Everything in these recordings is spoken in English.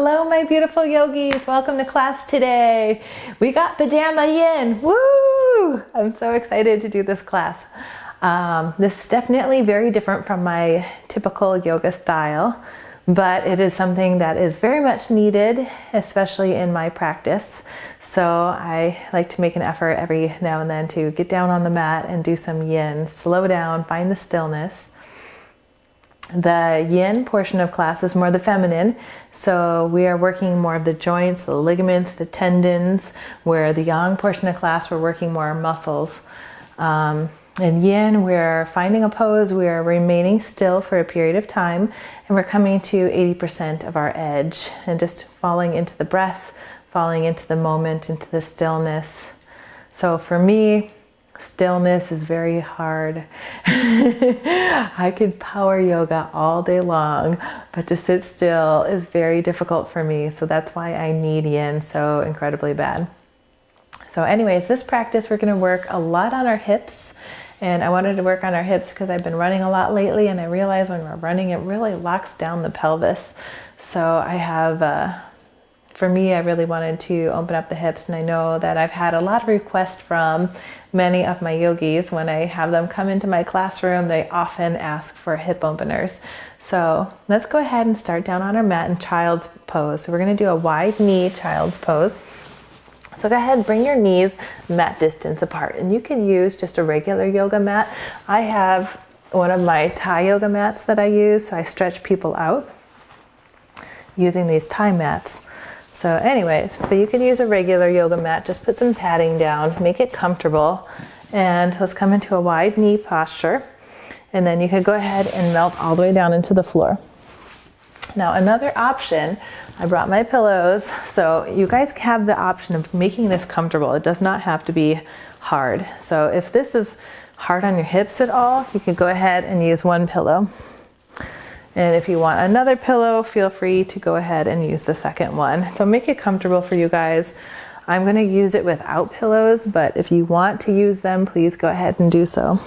Hello, my beautiful yogis. Welcome to class today. We got pajama yin. Woo! I'm so excited to do this class. This is definitely very different from my typical yoga style, but it is something that is very much needed, especially in my practice. So I like to make an effort every now and then to get down on the mat and do some yin, slow down, find the stillness. The yin portion of class is more the feminine, so we are working more of the joints, the ligaments, the tendons, where the yang portion of class we're working more muscles. In yin, we're finding a pose, we're remaining still for a period of time, and we're coming to 80% of our edge and just falling into the breath, falling into the moment, into the stillness. So for me, stillness is very hard. I could power yoga all day long, but to sit still is very difficult for me. So that's why I need yin so incredibly bad. So anyways, this practice, we're going to work a lot on our hips. And I wanted to work on our hips because I've been running a lot lately, and I realize when we're running, it really locks down the pelvis. So I have for me, I really wanted to open up the hips, and I know that I've had a lot of requests from many of my yogis. When I have them come into my classroom, they often ask for hip openers. So let's go ahead and start down on our mat in child's pose. So we're going to do a wide knee child's pose. So go ahead, bring your knees mat distance apart, and you can use just a regular yoga mat. I have one of my Thai yoga mats that I use, so I stretch people out using these Thai mats. So anyways, but you can use a regular yoga mat. Just put some padding down, make it comfortable, and let's come into a wide knee posture. And then you can go ahead and melt all the way down into the floor. Now another option, I brought my pillows, so you guys have the option of making this comfortable. It does not have to be hard. So if this is hard on your hips at all, you can go ahead and use one pillow. And if you want another pillow, feel free to go ahead and use the second one. So make it comfortable for you guys. I'm going to use it without pillows, but if you want to use them, please go ahead and do so.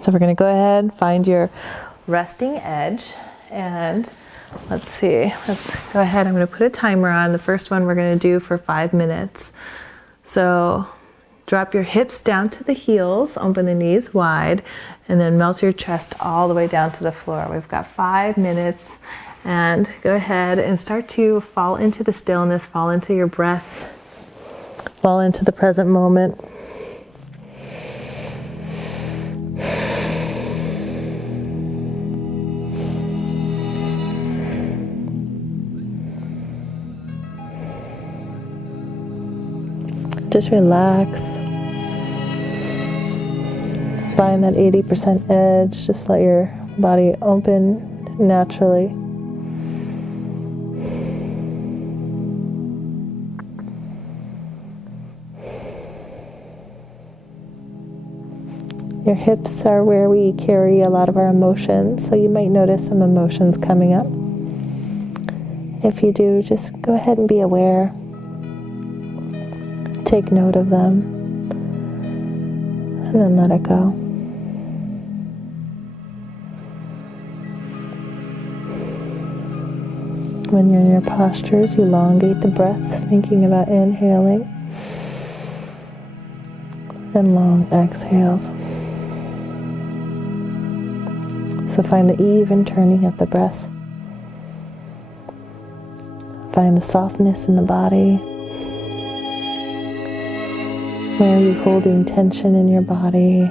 So we're going to go ahead, find your resting edge, and let's see. Let's go ahead. I'm going to put a timer on. The first one we're going to do for 5 minutes. So drop your hips down to the heels, open the knees wide, and then melt your chest all the way down to the floor. We've got 5 minutes, and go ahead and start to fall into the stillness, fall into your breath, fall into the present moment. Just relax. Find that 80% edge. Just let your body open naturally. Your hips are where we carry a lot of our emotions, so you might notice some emotions coming up. If you do, just go ahead and be aware. Take note of them, and then let it go. When you're in your postures, elongate the breath, thinking about inhaling and long exhales. So find the even turning of the breath. Find the softness in the body. Where are you holding tension in your body,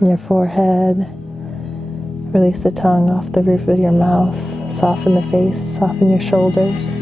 in your forehead? Release the tongue off the roof of your mouth. Soften the face, soften your shoulders.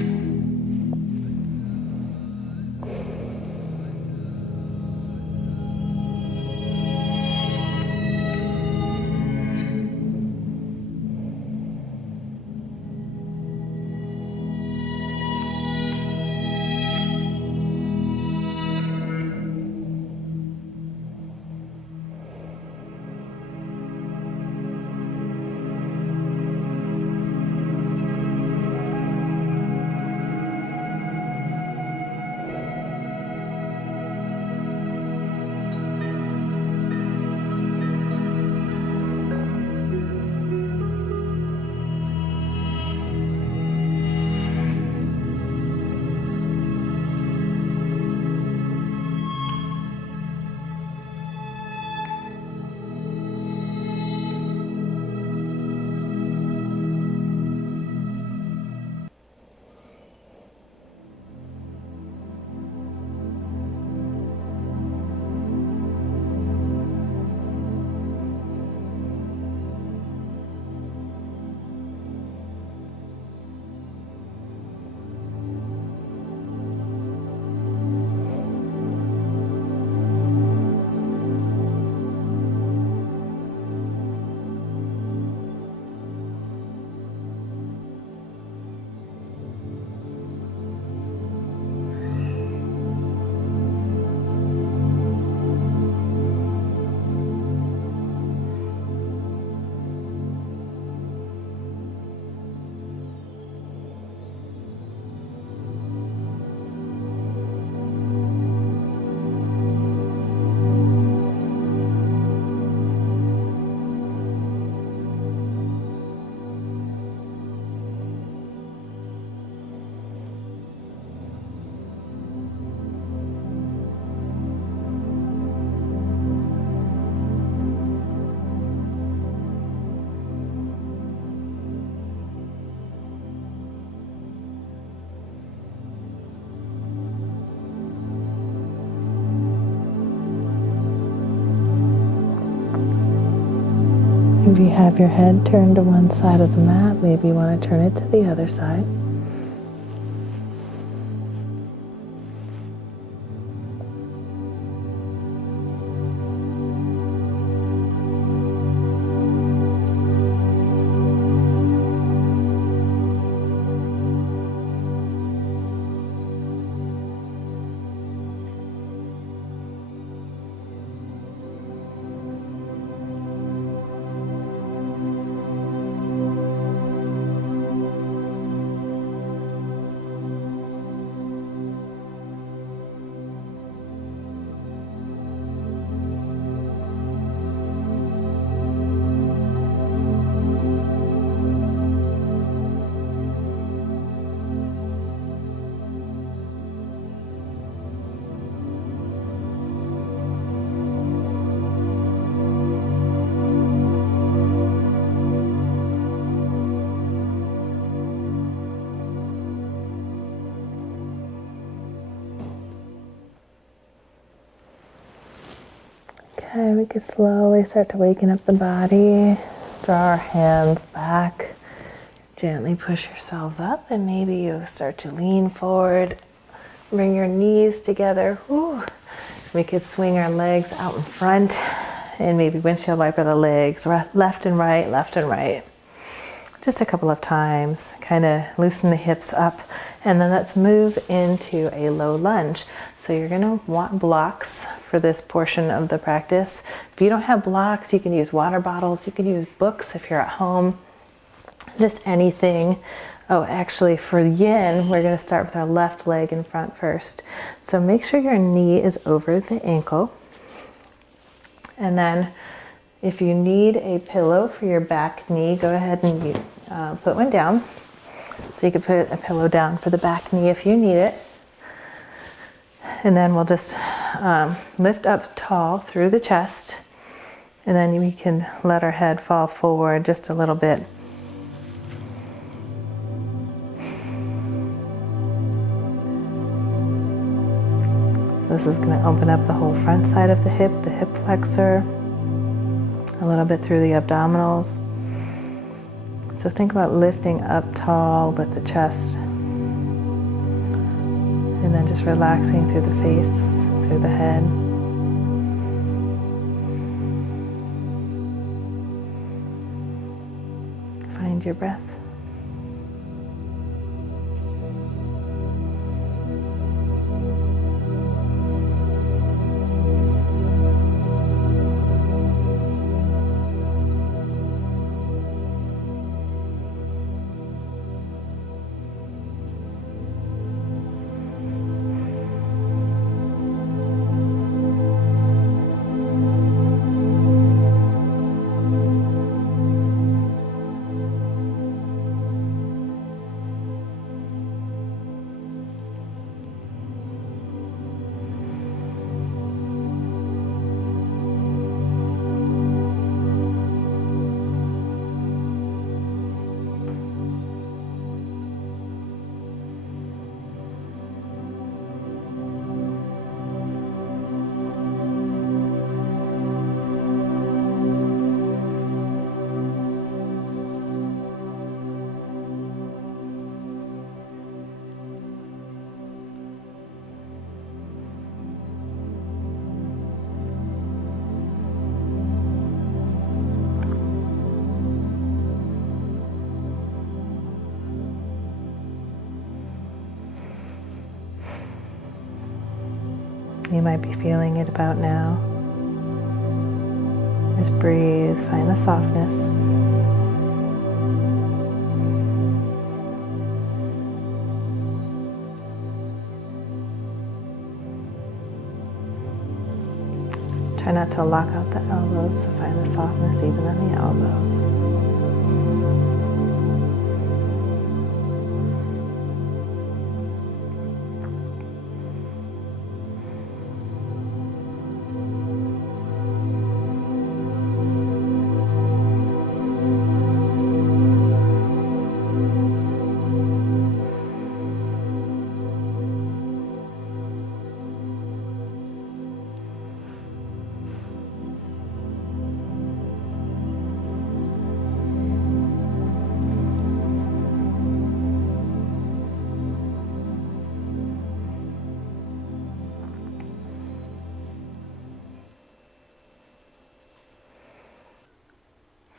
If you have your head turned to one side of the mat, maybe you want to turn it to the other side. Okay, we can slowly start to waken up the body. Draw our hands back. Gently push yourselves up, and maybe you start to lean forward. Bring your knees together. Whew. We could swing our legs out in front and maybe windshield wiper the legs, left and right, left and right. Just a couple of times. Kind of loosen the hips up, and then let's move into a low lunge. So you're going to want blocks for this portion of the practice. If you don't have blocks, you can use water bottles, you can use books if you're at home, just anything. Oh, actually for yin, we're going to start with our left leg in front first. So make sure your knee is over the ankle. And then if you need a pillow for your back knee, go ahead and put one down. So you can put a pillow down for the back knee if you need it. And then we'll just lift up tall through the chest. And then we can let our head fall forward just a little bit. This is going to open up the whole front side of the hip flexor, a little bit through the abdominals. So think about lifting up tall with the chest, and then just relaxing through the face, through the head. Find your breath. You might be feeling it about now. Just breathe, find the softness. Try not to lock out the elbows, so find the softness even in the elbows.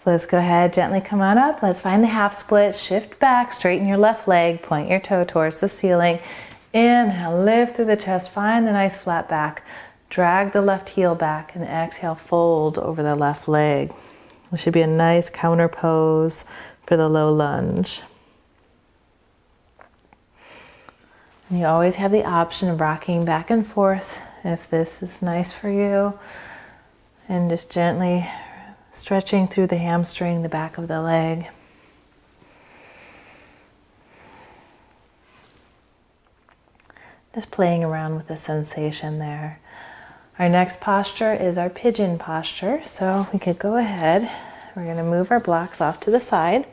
Let's go ahead, gently come on up. Let's find the half split, shift back, straighten your left leg, point your toe towards the ceiling. Inhale, lift through the chest, find the nice flat back. Drag the left heel back and exhale, fold over the left leg. This should be a nice counter pose for the low lunge. And you always have the option of rocking back and forth if this is nice for you. And just gently stretching through the hamstring, the back of the leg. Just playing around with the sensation there. Our next posture is our pigeon posture. So we could go ahead. We're going to move our blocks off to the side.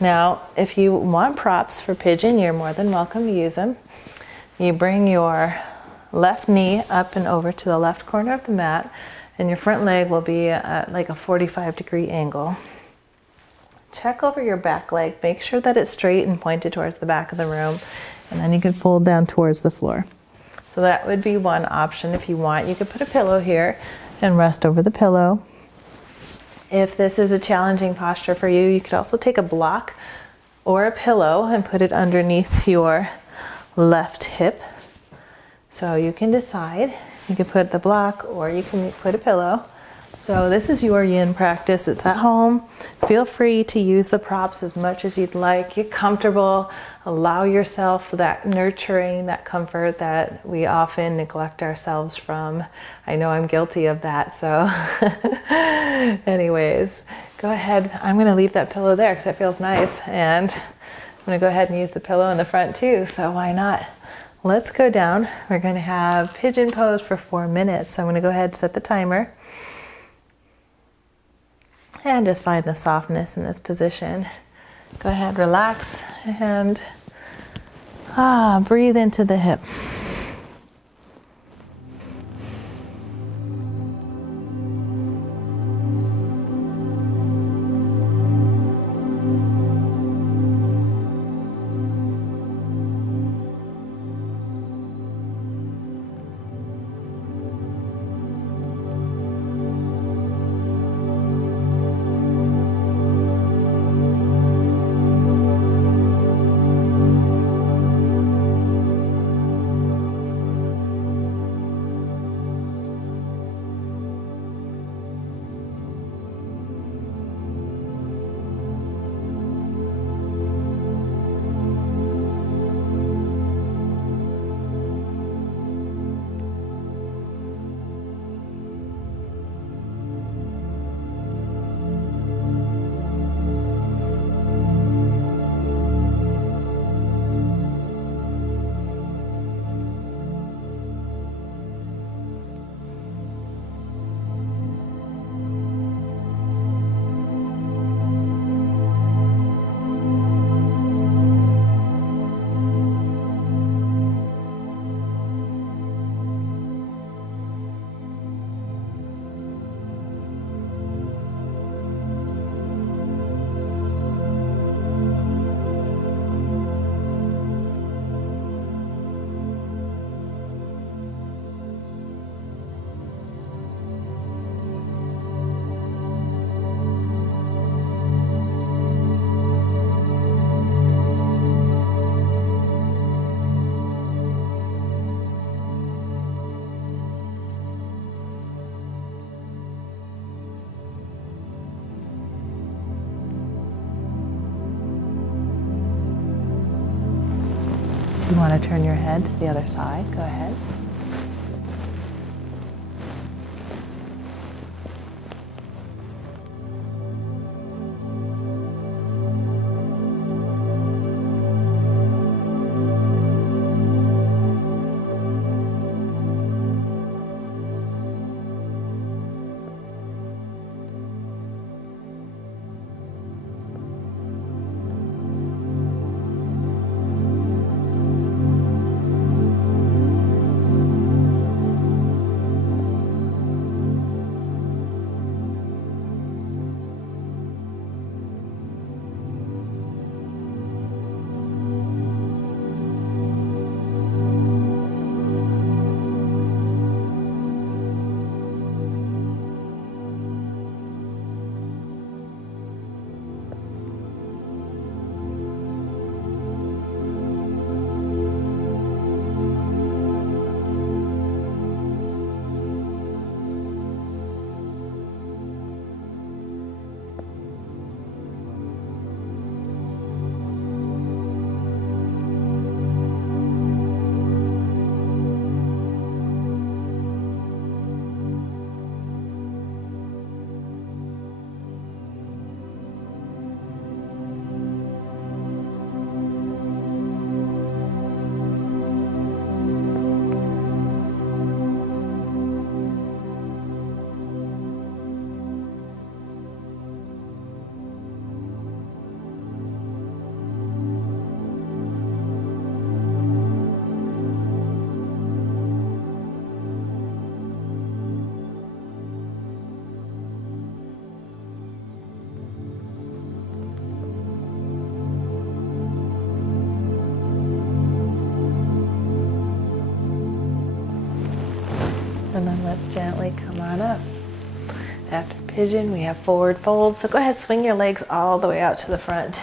Now, if you want props for pigeon, you're more than welcome to use them. You bring your left knee up and over to the left corner of the mat, and your front leg will be at like a 45-degree angle. Check over your back leg. Make sure that it's straight and pointed towards the back of the room, and then you can fold down towards the floor. So that would be one option. If you want, you could put a pillow here and rest over the pillow. If this is a challenging posture for you, you could also take a block or a pillow and put it underneath your left hip. So you can decide. You can put the block or you can put a pillow. So this is your yin practice. It's at home. Feel free to use the props as much as you'd like. Get comfortable. Allow yourself that nurturing, that comfort that we often neglect ourselves from. I know I'm guilty of that. So anyways, go ahead. I'm going to leave that pillow there because it feels nice. And I'm going to go ahead and use the pillow in the front too. So why not? Let's go down. We're going to have pigeon pose for 4 minutes. So I'm going to go ahead and set the timer. And just find the softness in this position. Go ahead, relax, and breathe into the hip. you want to turn your head to the other side, go ahead. And then let's gently come on up. After pigeon, we have forward fold. So go ahead, swing your legs all the way out to the front.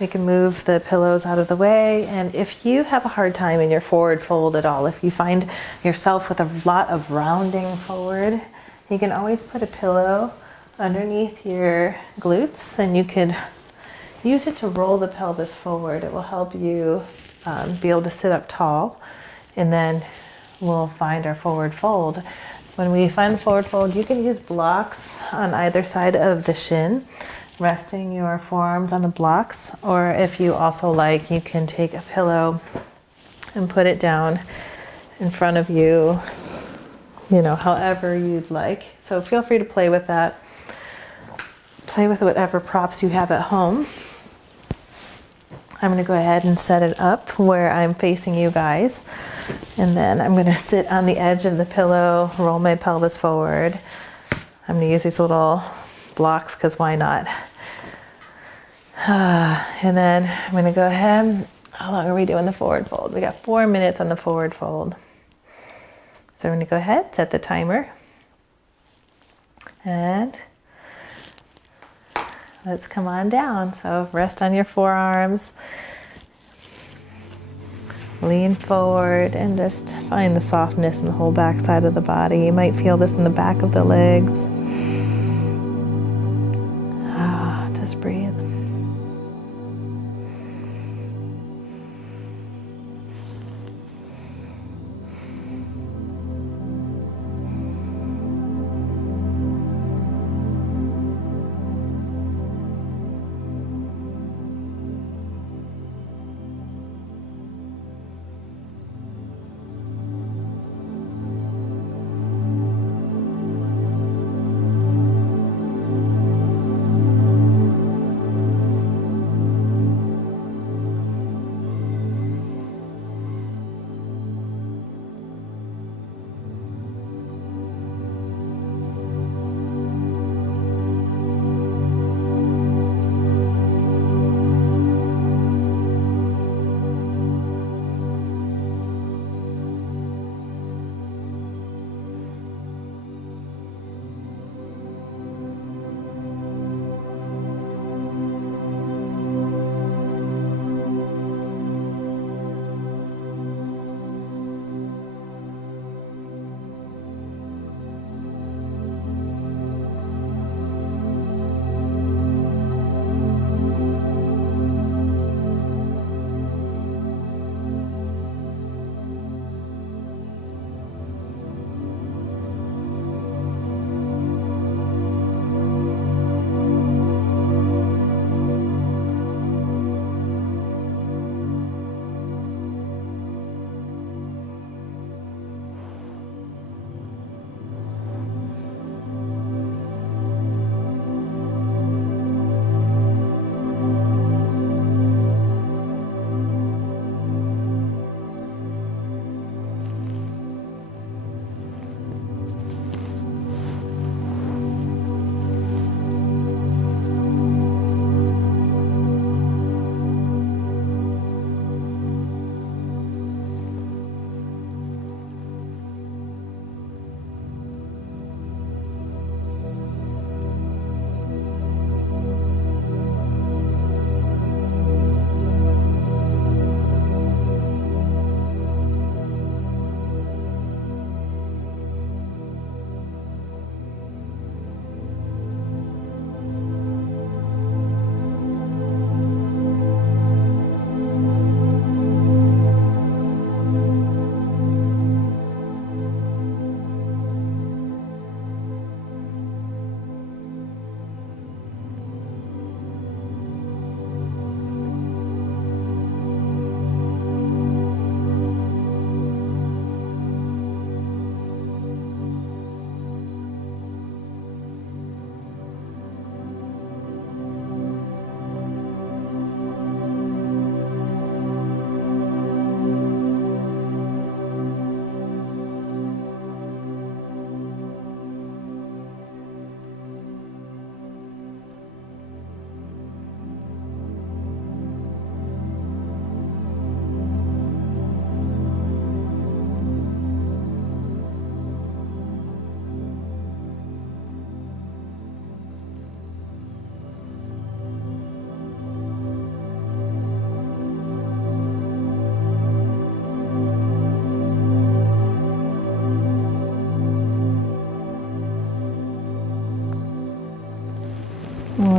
You can move the pillows out of the way. And if you have a hard time in your forward fold at all, if you find yourself with a lot of rounding forward, you can always put a pillow underneath your glutes, and you could use it to roll the pelvis forward. It will help you be able to sit up tall, and then we'll find our forward fold. When we find the forward fold, you can use blocks on either side of the shin, resting your forearms on the blocks, or if you also like, you can take a pillow and put it down in front of you, however you'd like. So feel free to play with that. Play with whatever props you have at home. I'm going to go ahead and set it up where I'm facing you guys. And then I'm going to sit on the edge of the pillow, roll my pelvis forward. I'm going to use these little blocks because why not? And then I'm going to go ahead. How long are we doing the forward fold? We got 4 minutes on the forward fold. So I'm going to go ahead, set the timer. And let's come on down. So rest on your forearms. Lean forward and just find the softness in the whole back side of the body. You might feel this in the back of the legs. Just breathe.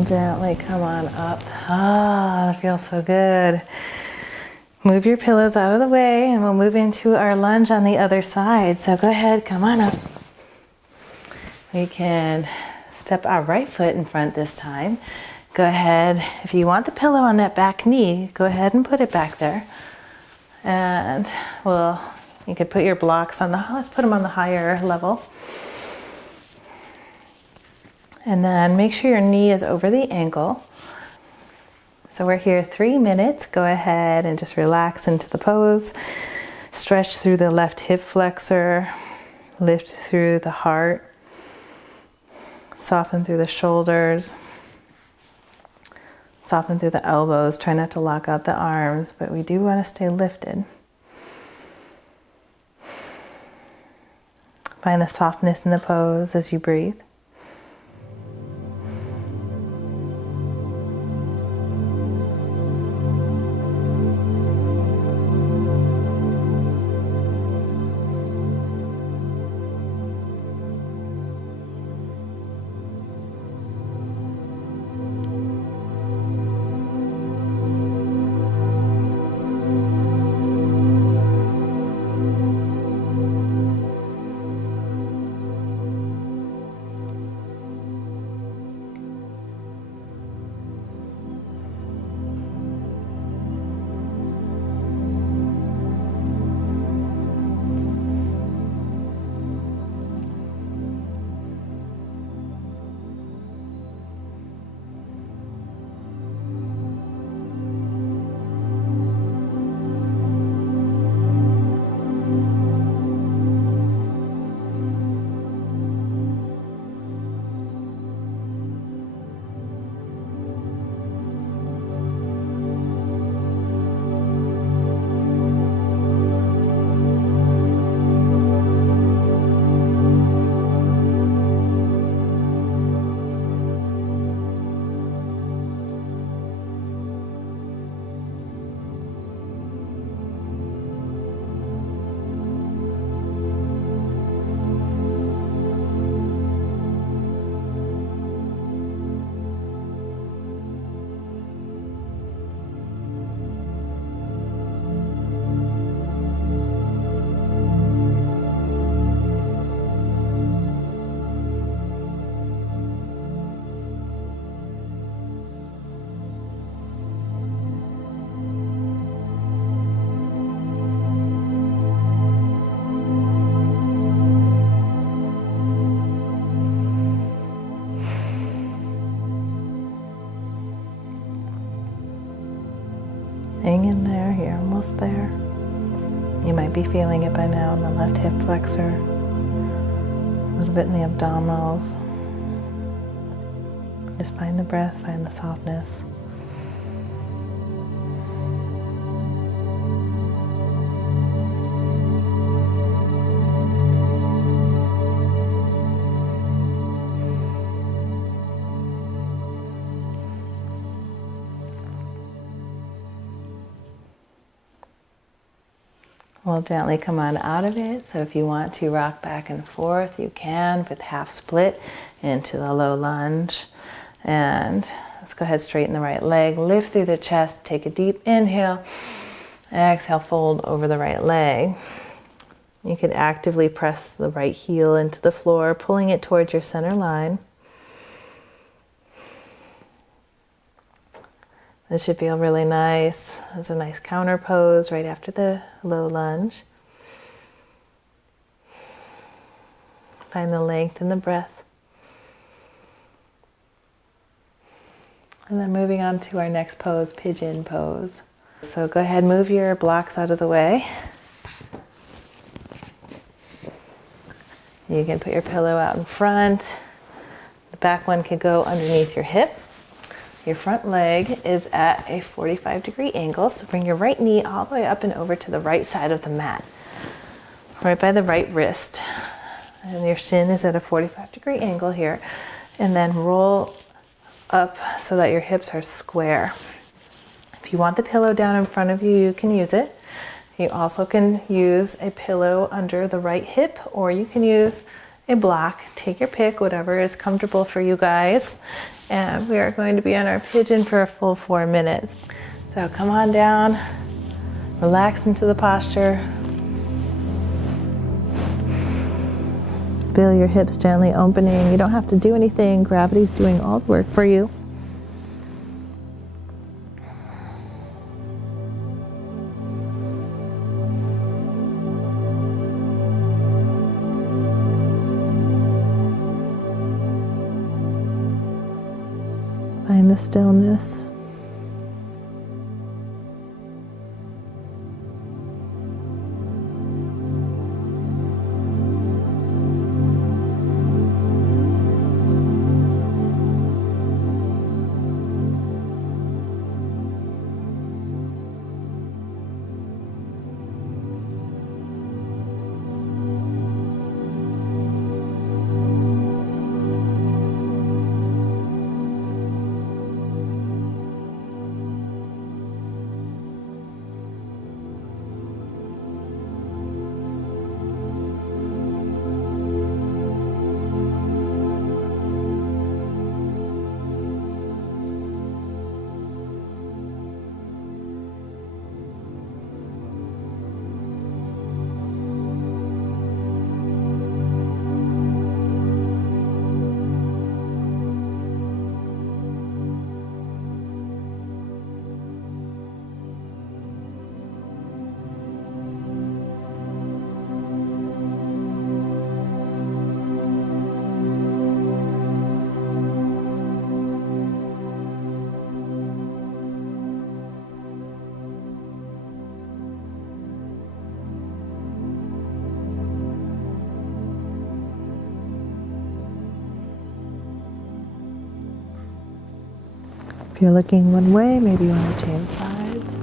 We'll gently come on up. Ah, that feels so good. Move your pillows out of the way and we'll move into our lunge on the other side. So go ahead, come on up. We can step our right foot in front this time. Go ahead, if you want the pillow on that back knee, go ahead and put it back there. And you could put your blocks on let's put them on the higher level. And then make sure your knee is over the ankle. So we're here 3 minutes. Go ahead and just relax into the pose. Stretch through the left hip flexor. Lift through the heart. Soften through the shoulders. Soften through the elbows. Try not to lock out the arms, but we do want to stay lifted. Find the softness in the pose as you breathe. Hang in there, you're almost there. You might be feeling it by now in the left hip flexor, a little bit in the abdominals. Just find the breath, find the softness. We'll gently come on out of it. So if you want to rock back and forth, you can with half split into the low lunge. And let's go ahead, straighten the right leg, lift through the chest, take a deep inhale, exhale, fold over the right leg. You could actively press the right heel into the floor, pulling it towards your center line. This should feel really nice. There's a nice counter pose right after the low lunge. Find the length in the breath. And then moving on to our next pose, pigeon pose. So go ahead, move your blocks out of the way. You can put your pillow out in front. The back one could go underneath your hip. Your front leg is at a 45-degree angle, so bring your right knee all the way up and over to the right side of the mat, right by the right wrist. And your shin is at a 45-degree angle here. And then roll up so that your hips are square. If you want the pillow down in front of you, you can use it. You also can use a pillow under the right hip, or you can use a block. Take your pick, whatever is comfortable for you guys. And we are going to be on our pigeon for a full 4 minutes. So come on down, relax into the posture. Feel your hips gently opening. You don't have to do anything. Gravity's doing all the work for you. Find the stillness. If you're looking one way, maybe you want to change sides.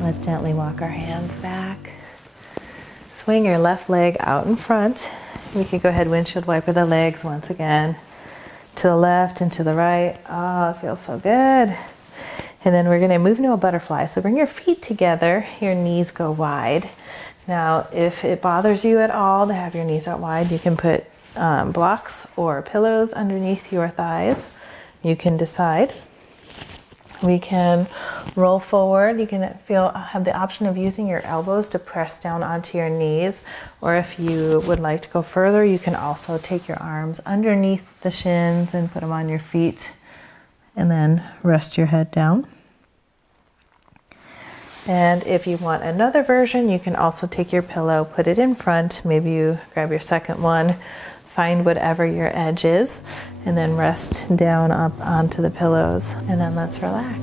Let's gently walk our hands back. Swing your left leg out in front. We can go ahead, windshield wiper the legs once again. To the left and to the right. Oh, it feels so good. And then we're gonna move into a butterfly. So bring your feet together, your knees go wide. Now, if it bothers you at all to have your knees out wide, you can put blocks or pillows underneath your thighs. You can decide. We can roll forward. You can have the option of using your elbows to press down onto your knees, or if you would like to go further, you can also take your arms underneath the shins and put them on your feet, and then rest your head down. And if you want another version, you can also take your pillow, put it in front, maybe you grab your second one, find whatever your edge is, and then rest down up onto the pillows, and then let's relax.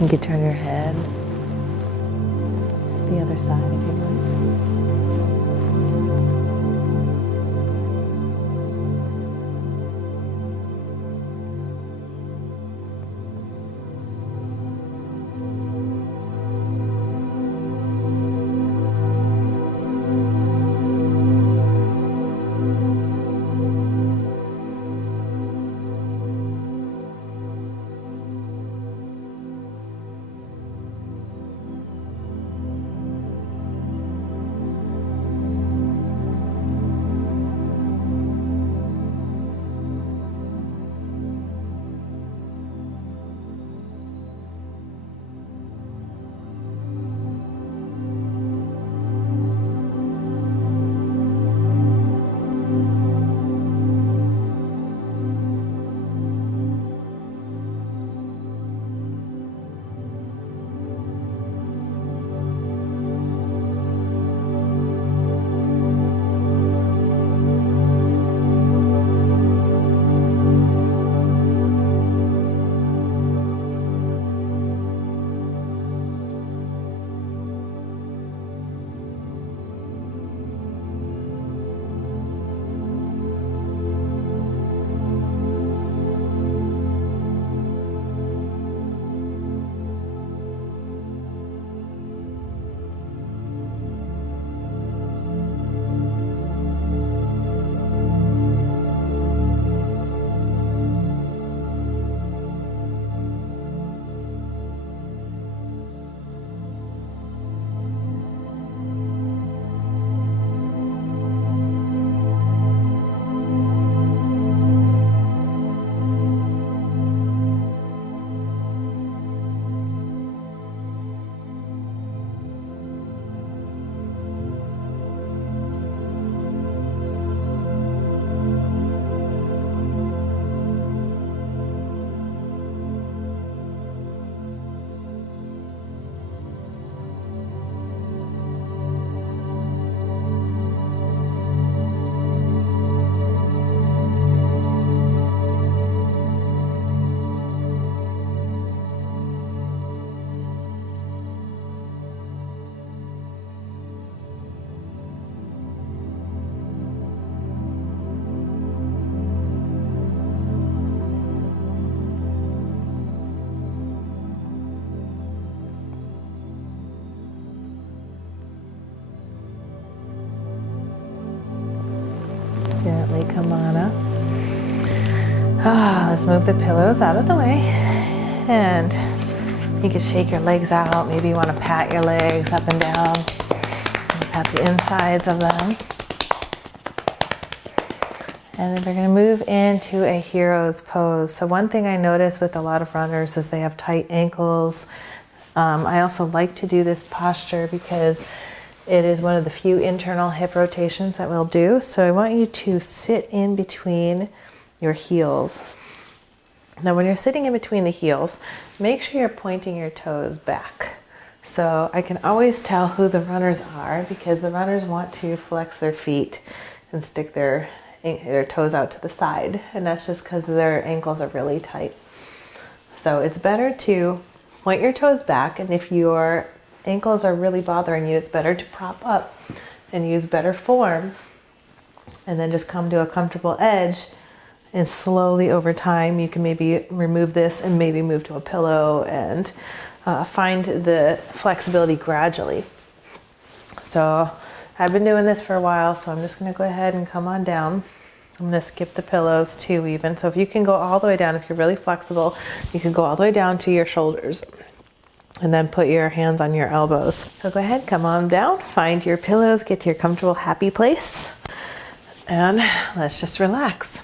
You can turn your head to the other side if you like. come on up. Let's move the pillows out of the way. And you can shake your legs out. Maybe you want to pat your legs up and down. Pat the insides of them. And then we're going to move into a hero's pose. So one thing I notice with a lot of runners is they have tight ankles. I also like to do this posture because it is one of the few internal hip rotations that we'll do. So I want you to sit in between your heels. Now when you're sitting in between the heels, make sure you're pointing your toes back. So I can always tell who the runners are because the runners want to flex their feet and stick their toes out to the side, and that's just because their ankles are really tight. So it's better to point your toes back, and if your ankles are really bothering you, it's better to prop up and use better form, and then just come to a comfortable edge. And slowly over time you can maybe remove this and maybe move to a pillow and find the flexibility gradually. So I've been doing this for a while, so I'm just going to go ahead and come on down. I'm going to skip the pillows too even. So if you can go all the way down, if you're really flexible, you can go all the way down to your shoulders and then put your hands on your elbows. So go ahead, come on down, find your pillows, get to your comfortable, happy place, and let's just relax.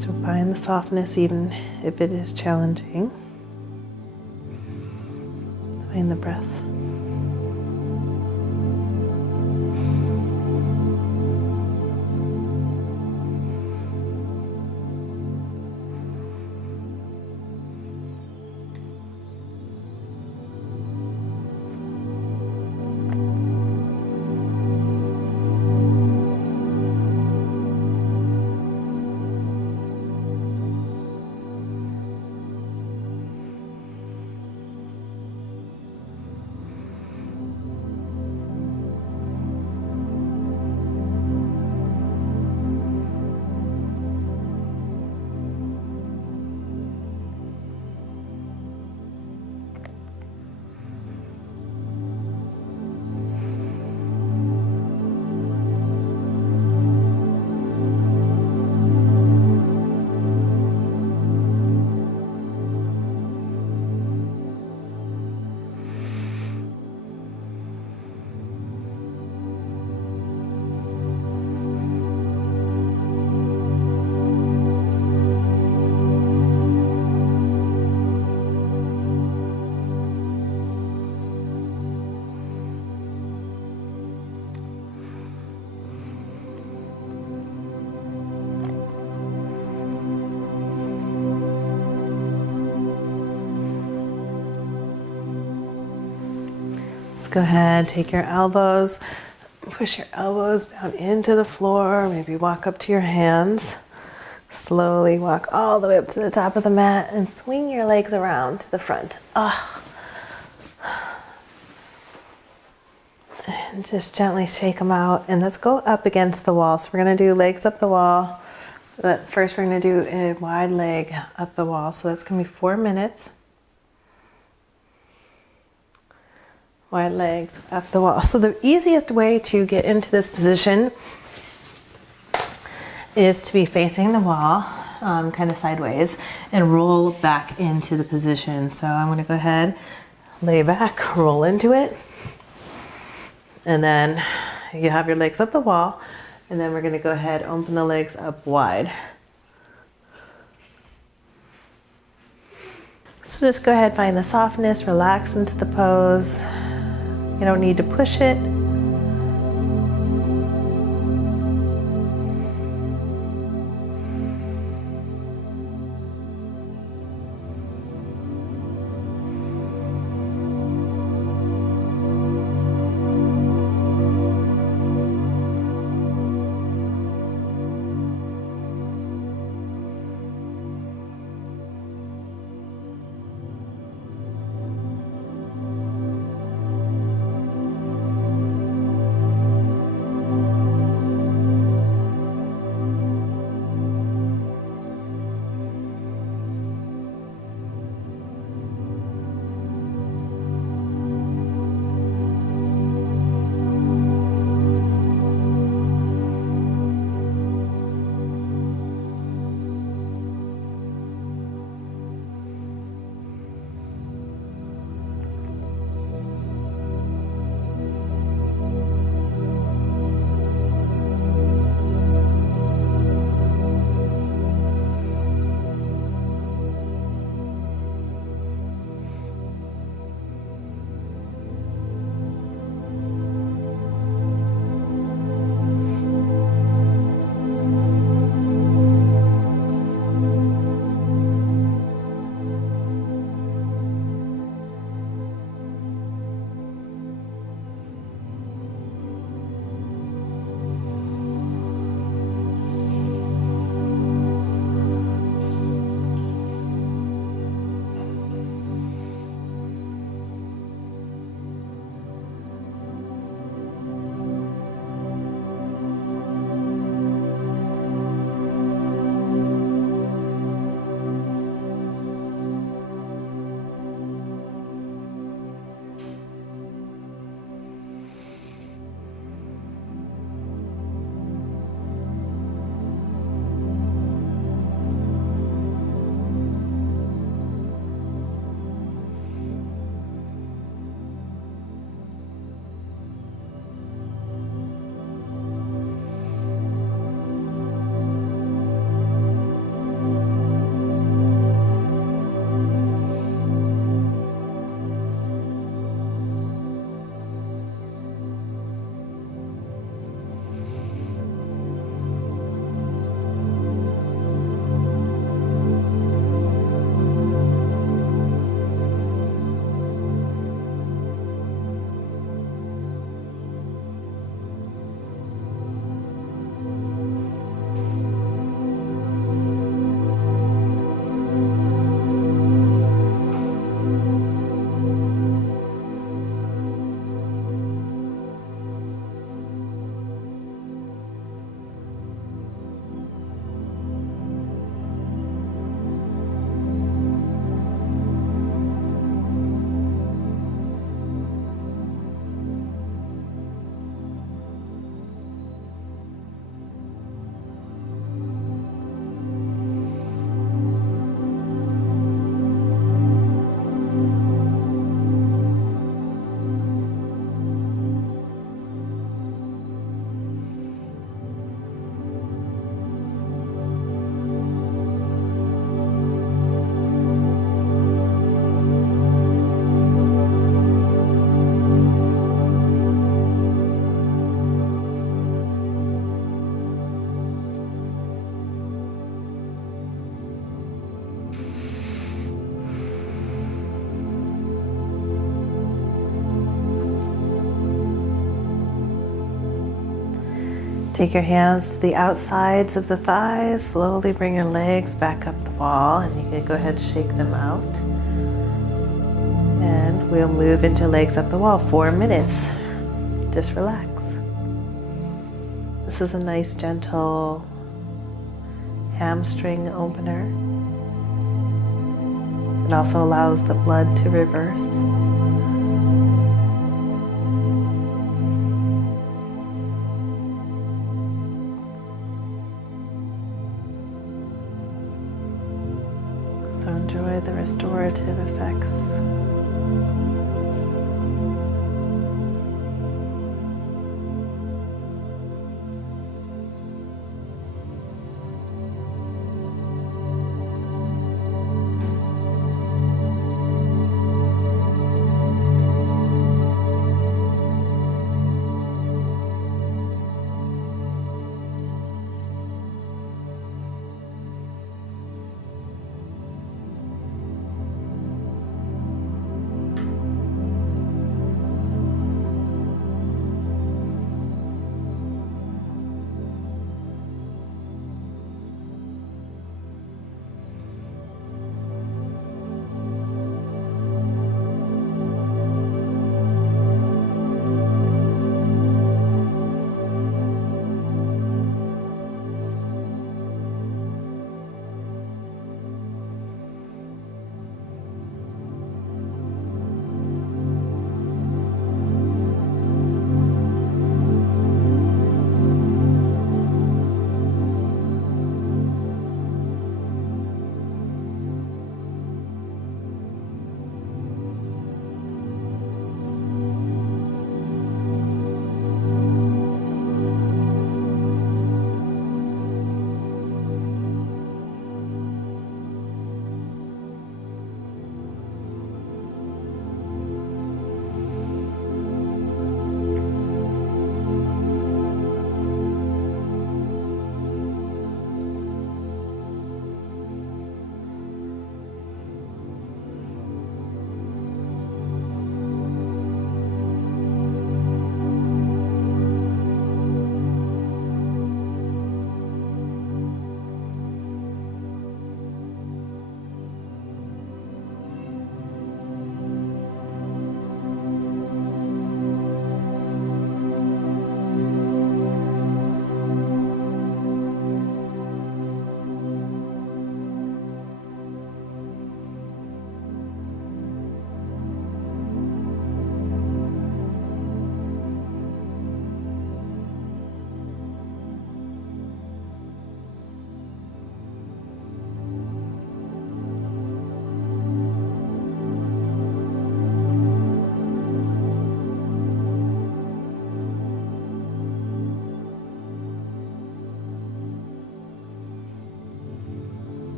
So find the softness even if it is challenging. Find the breath. Go ahead, take your elbows, push your elbows down into the floor, maybe walk up to your hands. Slowly walk all the way up to the top of the mat and swing your legs around to the front. And just gently shake them out, and let's go up against the wall. So we're going to do legs up the wall, But first we're going to do a wide leg up the wall. So that's going to be 4 minutes. Wide legs up the wall. So the easiest way to get into this position is to be facing the wall, kind of sideways, and roll back into the position. So I'm going to go ahead, lay back, roll into it, and then you have your legs up the wall, and then we're going to go ahead, open the legs up wide. So just go ahead, find the softness, relax into the pose. You don't need to push it. Take your hands to the outsides of the thighs. Slowly bring your legs back up the wall, and you can go ahead and shake them out. And we'll move into legs up the wall. 4 minutes. Just relax. This is a nice, gentle hamstring opener. It also allows the blood to reverse. So enjoy the restorative effects.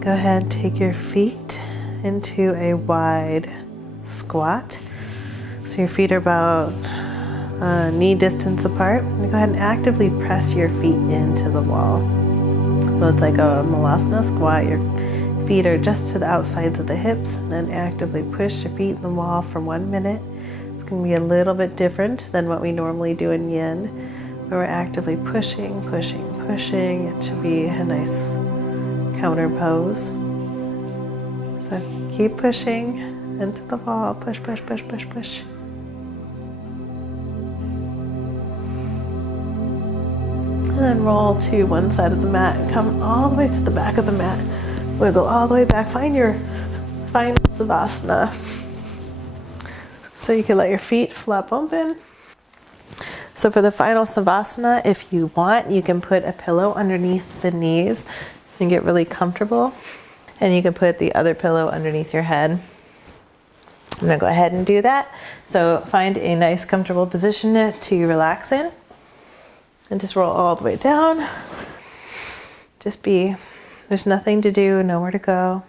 Go ahead and take your feet into a wide squat. So your feet are about knee distance apart. And go ahead and actively press your feet into the wall. So it's like a malasana squat. Your feet are just to the outsides of the hips, and then actively push your feet in the wall for 1 minute. It's going to be a little bit different than what we normally do in yin, where we're actively pushing, pushing, pushing. It should be a nice counter pose. So keep pushing into the wall. Push, push, push, push, push. And then roll to one side of the mat and come all the way to the back of the mat. Wiggle all the way back. Find your final savasana. So you can let your feet flap open. So for the final savasana, if you want, you can put a pillow underneath the knees and get really comfortable. And you can put the other pillow underneath your head. I'm gonna go ahead and do that. So find a nice comfortable position to relax in and just roll all the way down. Just be, there's nothing to do, nowhere to go.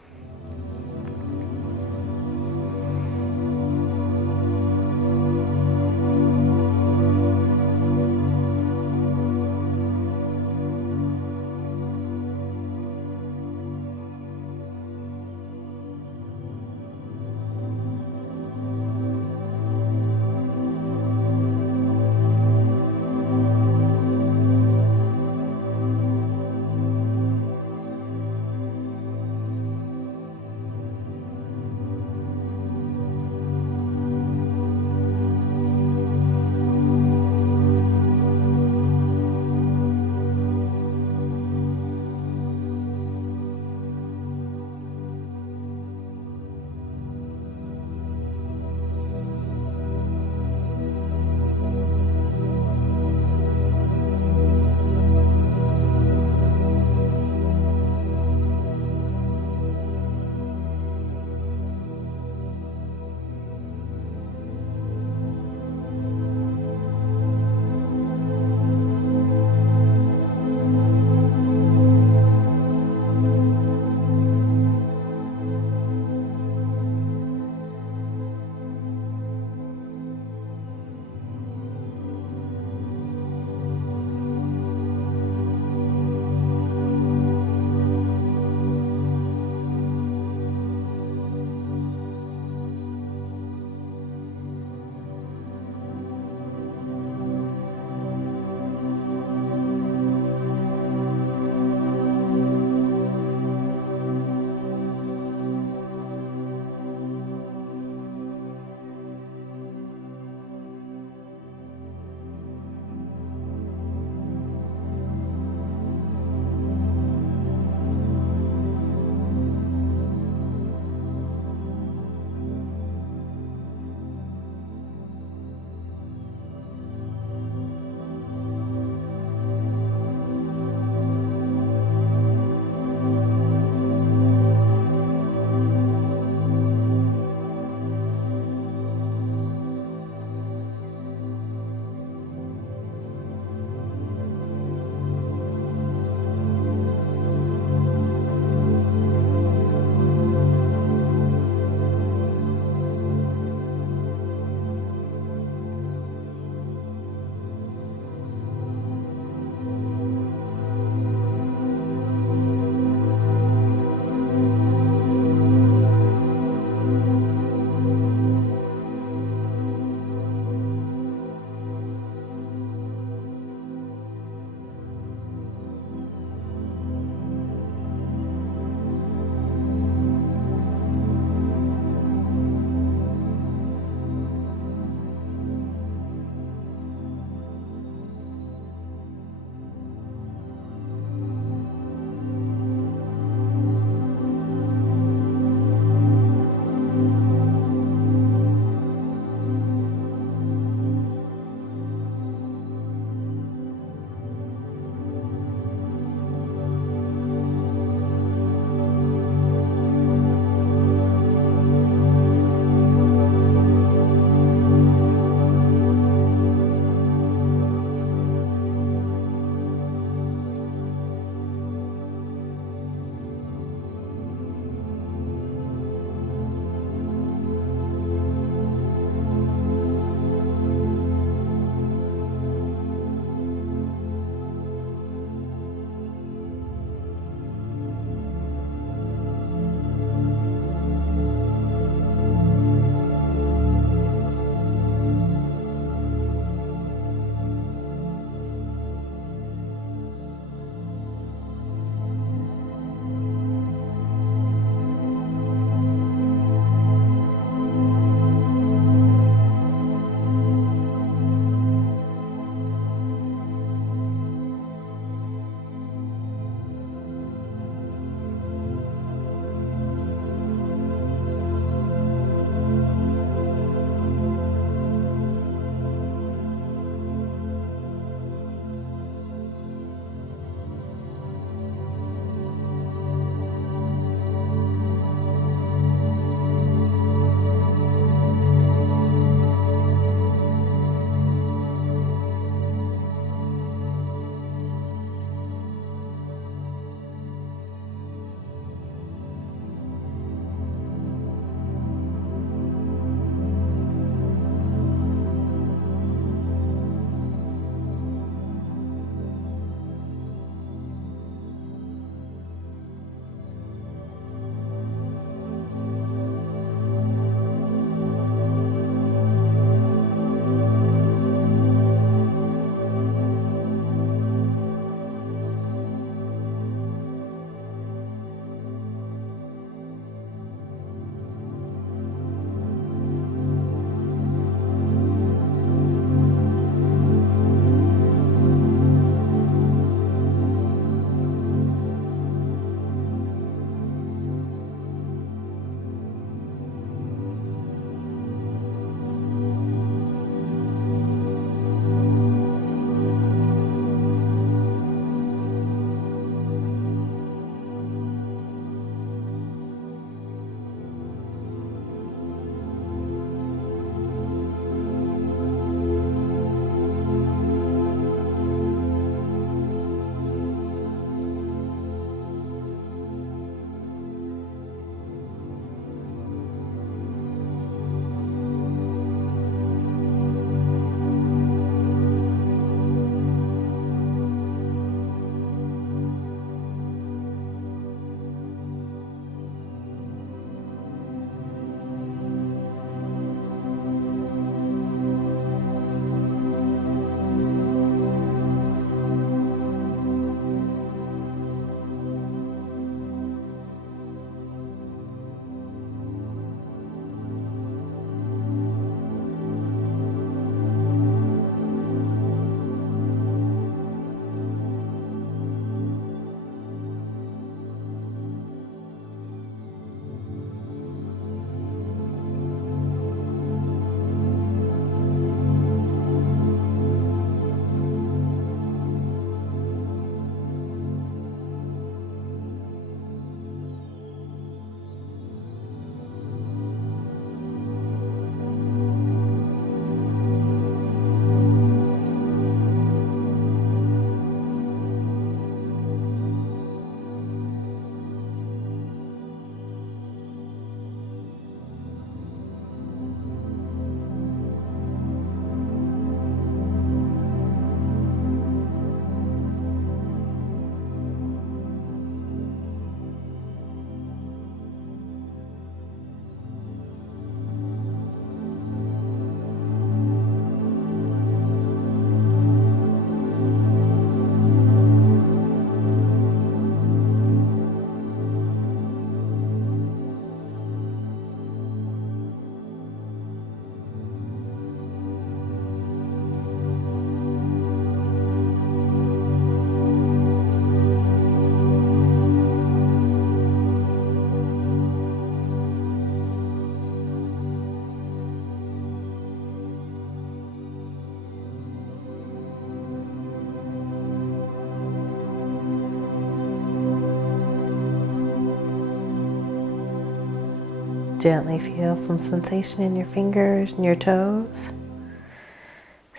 Gently feel some sensation in your fingers and your toes.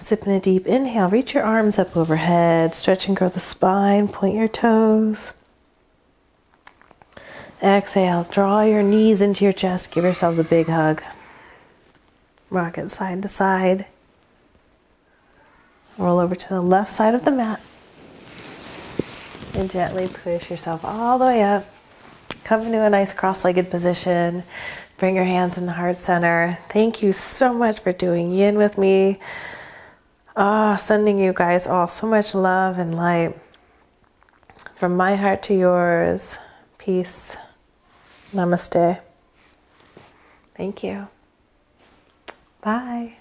Sip in a deep inhale. Reach your arms up overhead. Stretch and grow the spine. Point your toes. Exhale. Draw your knees into your chest. Give yourselves a big hug. Rock it side to side. Roll over to the left side of the mat. And gently push yourself all the way up. Come into a nice cross-legged position. Bring your hands in the heart center. Thank you so much for doing yin with me. Sending you guys all so much love and light. From my heart to yours. Peace. Namaste. Thank you. Bye.